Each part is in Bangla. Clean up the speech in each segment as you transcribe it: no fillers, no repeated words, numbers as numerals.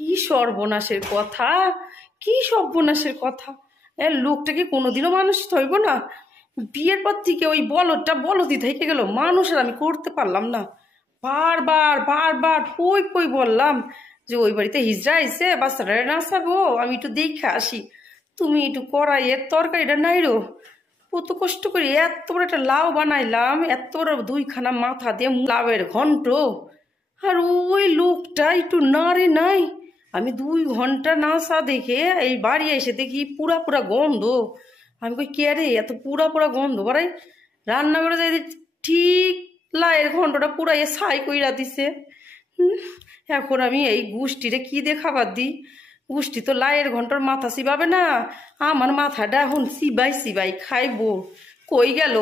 কি সর্বনাশের কথা, কি সর্বনাশের কথা। লোকটা কি কোনোদিনও মানুষ হইব না? বিয়ের পর থেকে ওই বলদই থেকে গেল, মানুষের আমি করতে পারলাম না। বারবার বারবার পই পই বললাম যে ওই বাড়িতে হিজড়া আইসে, বাচ্চাটা নাচাবো, আমি একটু দেখে আসি, তুমি একটু কড়াইয়ের তরকারিটা নাইরো। কত কষ্ট করে এত বড় একটা লাউ বানাইলাম, এত বড় 2খানা মাথা দিয়ে লাউয়ের ঘন্ট, আর ওই লোকটা একটু নাড়ে নাই। আমি 2 ঘন্টা নাচা দেখে এই বাড়ি এসে দেখি পুরা পুরা গন্ধ। আমি কই কে রে, এত পুরা পুরা গন্ধ বাড়াই। রান্না করে যাই ঠিক লাউয়ের ঘন্টটা পুরা ছাই কইরা দিছে। এখন আমি এই গোষ্ঠীরে কি দেখাবার দিই? গোষ্ঠী তো লাউয়ের ঘন্টর মাথা চিবাবে না, আমার মাথাটা এখন চিবাই চিবাই খাইবো। কই গেল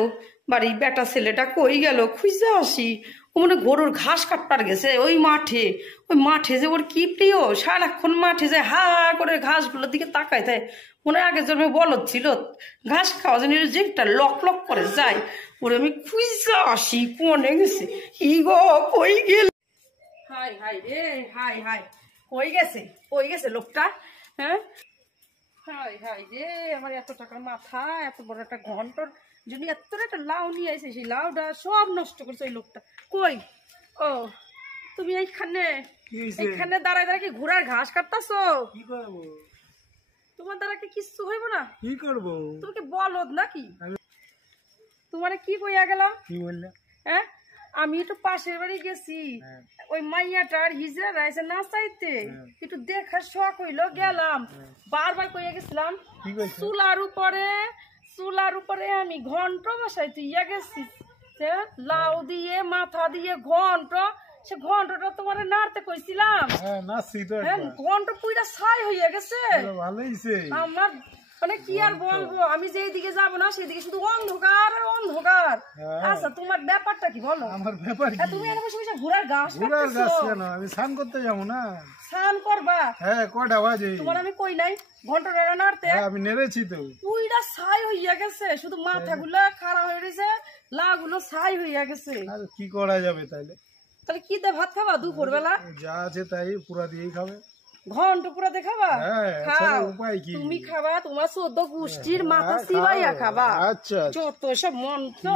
বাড়ির বেটা ছেলেটা, কই গেল? খুঁজে আসি। ও মনে গরুর ঘাস কাটবার গেছে ওই মাঠে। ওই মাঠে যে ওর কি প্রিয়, সারাক্ষণ মাঠে যায় হা করে ঘাসগুলোর দিকে তাকায় দেয়। মনে আগের জন্মে বলদ ছিল, ঘাস খাওয়া যেন জিভটা লক লক করে যায়। ওরে আমি খুঁজে আসি কোনে গেছে। ই গো কই গেল? হাই হাই রে, হাই হাই, কই গেছে, কই গেছে লোকটা? হ্যাঁ, হাই হাই রে, আমার এত টাকার মাথা, এত বড় একটা ঘন্টর জন্য এত একটা লাউ নিয়ে আসে, সেই লাউটা সব নষ্ট করছে ওই লোকটা। কই? ও তুমি এইখানে এইখানে দাঁড়ায় দাঁড়ায় কি ঘোড়ার ঘাস কাটতাছো? কি করবো? তোমার দ্বারা কি কিচ্ছু হইব না? কি করবো? তুমি কি বলদ নাকি? তোমারে কি কইয়া গেলাম? কি বললে? হ্যাঁ, আমি একটু পাশের বাড়ি গেছি, ওই মাইয়াটার হিজড়া রাইছে না চাইতে, একটু দেখার শখ হইলো, গেলাম। বারবার কইয়া গেছিলাম চুলার উপরে আমি ঘন্ট বসাইতে ইয়া গেছি, লাউ দিয়ে মাথা দিয়ে ঘন্ট। সে ঘন্টটা তোমার নাড়তে কইছিলাম, ঘন্ট পুইরা ছাই হইয়া গেছে। আমার মানে কি আর বলবো, আমি যেদিকে যাবো না সেদিকে শুধু অন্ধকার আর অন্ধকার। আচ্ছা তোমার ব্যাপারটা কি বলো? আমার ব্যাপার কি? তুমি এনে বসে বসে ঘোড়ার ঘাস কেন? আমি স্নান করতে যাবো না? স্নান করবা? হ্যাঁ, কয়টা বাজে? তোমার আমি কই নাই ঘন্টাটা নাড়তে? আমি নেড়েছি তো। পুইরা ছাই হইয়া গেছে, শুধু মাথাগুলা খাড়া হয়ে রয়েছে, লাগুলো ছাই হইয়া গেছে। আর কি করা যাবে তাহলে? তাহলে কি দিয়ে ভাত খাবা দুপুর বেলা? যা আছে তাই পুরা দিয়েই খাবে। ঘন্ট পুরা দেখাবা? খাও, উপায় কি? তুমি খাবা, তোমার 14 গোষ্ঠীর মাথা চিবাইয়া খাবা। আচ্ছা, যত সব মন্ত্র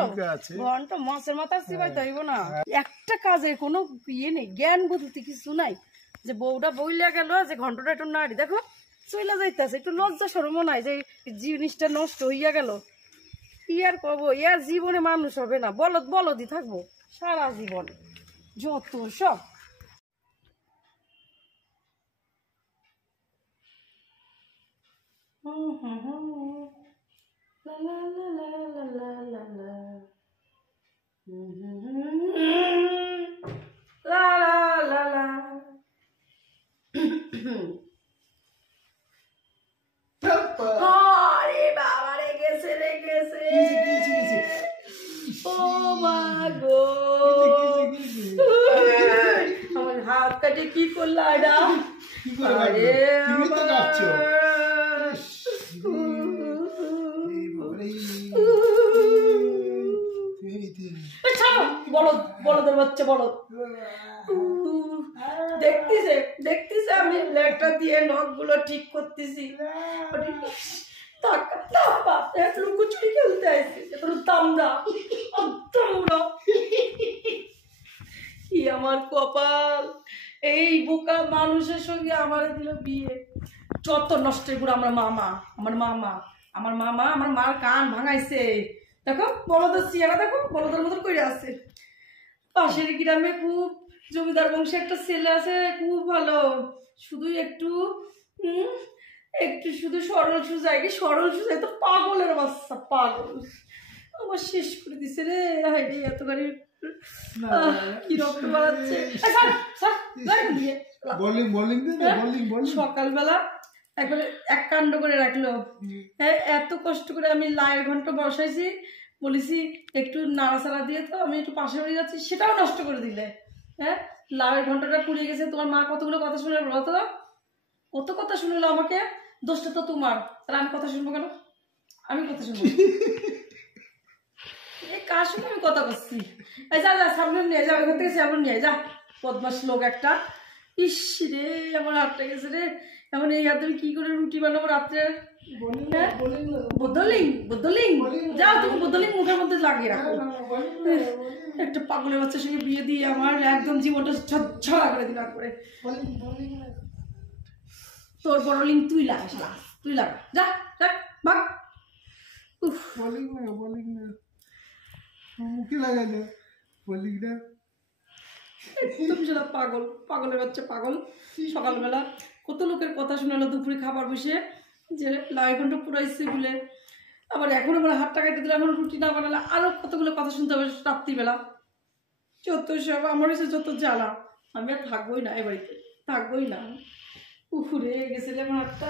ঘন্ট মাছের মাথা চিবাইতে হইব না। একটা কাজের কোনো ইয়ে নেই, জ্ঞান বুদ্ধি কিছু নাই। যে বউটা বইলা গেল যে ঘন্টটা একটু নাড়ি, দেখো চইলা যাইতেছে, একটু লজ্জা শরম নাই যে জিনিসটা নষ্ট হইয়া গেল। কি আর করবো, ইয়ার জীবনে মানুষ হবে না, বলদ বলদই থাকবো সারা জীবন। যত সব লা লা লা লা লা লা লা লা লা লা লা। আরে বাবা রে, গেছে রে গেছে। ও মা গো, আমার হাত কাটে কি করলা এটা? আরে তুমি তো কাটছো। বলদ, বলদের বাচ্চা বলদ। দেখতেছে আমি লেটটা দিয়ে নখগুলো ঠিক করতেছি। লুকোচুরি খেলতে আসছে, কি আমার কপাল, এই বোকা মানুষের সঙ্গে আমার দিল বিয়ে। যত নষ্টের গুড় আমার মামা, আমার মার কান ভাঙাইছে। দেখো বলদের চেহারা, দেখো বলদের মতন করে আছে। পাশের গ্রামে খুব জমিদার বংশে একটা ছেলে আছে, খুব ভালো, শুধু একটু শুধু সরল সুজাই, কি সরল সুজাই তো পাগলের বাচ্চা, পাগল। আমার শেষ করে দিছে রে, হাইরে এত গাড়ি কি রক্ত বাড়াচ্ছে। সকালবেলা একবারে এক কাণ্ড করে রাখলো। হ্যাঁ, এত কষ্ট করে আমি লাউয়ের ঘন্ট বসাইছি, বলেছি একটু নাড়াচাড়া দিয়ে, তো আমি একটু পাশে হয়ে যাচ্ছি, সেটাও নষ্ট করে দিলে। হ্যাঁ, লাউয়ের ঘন্টটা পুড়িয়ে গেছে। তোমার মা কতগুলো কথা শুনে বলো তো, কত কথা শুনলো আমাকে। দোষটা তো তোমার, তাহলে আমি কথা শুনবো কেন? আমি কথা শুনবো এই কার সঙ্গে আমি কথা বলছি? যা যা সামনে নিয়ে যা, ওইখান থেকে সামনে নিয়ে যা, বদমাস লোক একটা। ইস রে, আমার হাতটা গেছে রে। এখন এই হাতে আমি কি করে রুটি বানাবো রাত্রে? বদলিং বদলিং, যাও তুমি বদলিং মুখের মধ্যে লাগিয়ে রাখো। একটা পাগলের বাচ্চার সঙ্গে বিয়ে দিয়ে আমার একদম জীবনটা ঝড়া করে দিল করে। তোর বড়লিং তুই লাগা, শালা তুই লাগা, যা যা ভাগ। উফ, বলিং না মুখে লাগাই না বলিং না। তুমি সেটা পাগল, পাগলের বাচ্চা পাগল। সকালবেলা কত লোকের কথা শোনালো দুপুরে খাবার বসে যে লাই ঘন্টা পুরাইছে বলে, আবার এখন আমার হাতটা কেটে দিলে এখন রুটি না বানালে আরো কতগুলো কথা শুনতে হবে রাত্রিবেলা। যত সব আমার হচ্ছে যত জ্বালা, আমি আর থাকবোই না এ বাড়িতে, থাকবোই না। উফুরে গেছিলে আমার হাতটা।